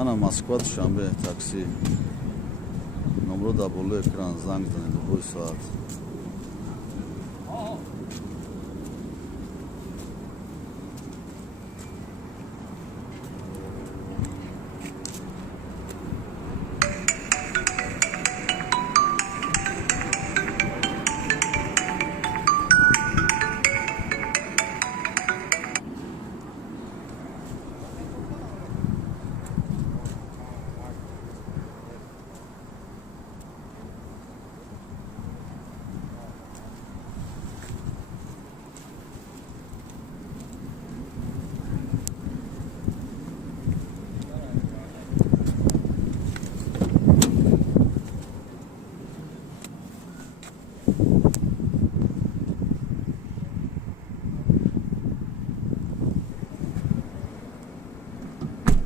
منم مسکو شنبه تاکسی نمره دا بالا اکران زنگ زنید 2 ساعت